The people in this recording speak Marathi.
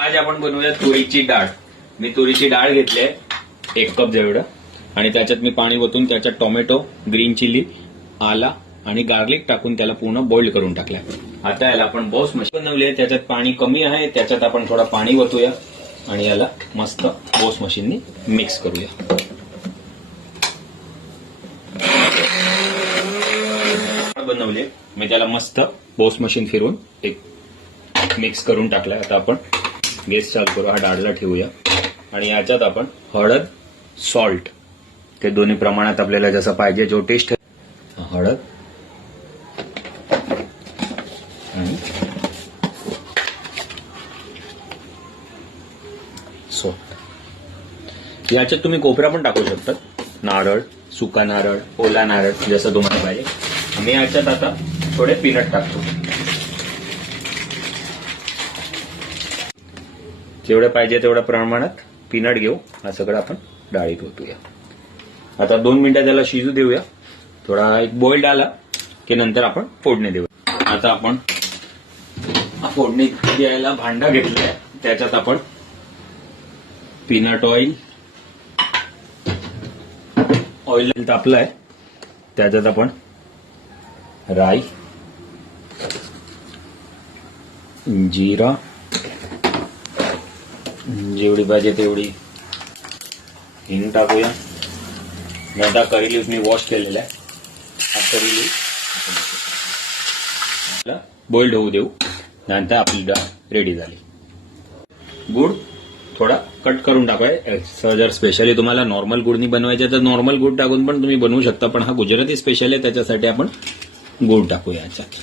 आज आपण बनवूया तुरीची डाळ। मी तुरीची डाळ घेतली आहे 1 कप जेवढं आणि त्याच्यात मी पाणी ओतून त्याच्यात टोमॅटो, ग्रीन चिली, आला आणि गार्लिक टाकून त्याला पूर्ण बॉइल करून टाकल्या। आता याला आपण बॉस मशीन बनवली आहे, त्याच्यात पाणी कमी आहे, त्याच्यात आपण थोडा पाणी ओतूया आणि याला मस्त बॉस मशीननी मिक्स करूया। बनवले मी त्याला मस्त बॉस मशीन फिरून एक मिक्स करून टाकलाय। आता आपण गॅस चालू करू, हा डाळला ठेवूया आणि याच्यात आपण हळद, सॉल्ट ते दोन्ही प्रमाणात आपल्याला जसं पाहिजे जो टेस्ट हळद आणि सॉल्ट। याच्यात तुम्ही कोपरा पण टाकू शकता, नारळ, सुका नारळ, ओला नारळ जसं तुम्हाला पाहिजे। आम्ही याच्यात आता थोडे पीनट टाकतो, जेवढं पाहिजे तेवढ्या प्रमाणात पीनट घेऊ। हा सगळं आपण डाळीत ओतूया। आता 2 मिनिटं त्याला शिजू देऊया, थोडा एक बॉइल्ड आला की नंतर आपण फोडणी देऊया। आता आपण फोडणी द्यायला भांडा घेतलाय, त्याच्यात आपण पीनट ऑइल तापलाय, त्याच्यात आपण राई, जिरा, जेवढी पाहिजे तेवढी हिंग टाकूया। नंतर करी लीफ मी वॉश केलेला आहे, हा करी लीफ बॉइल्ड होऊ देऊ। नंतर आपली डाळ रेडी झाली। गुड थोडा कट करून टाकाय। जर स्पेशली तुम्हाला नॉर्मल गुडनी बनवायचे तर नॉर्मल गुड टाकून पण तुम्ही बनवू शकता, पण हा गुजराती स्पेशल आहे त्याच्यासाठी आपण गुड टाकूया याच्यात।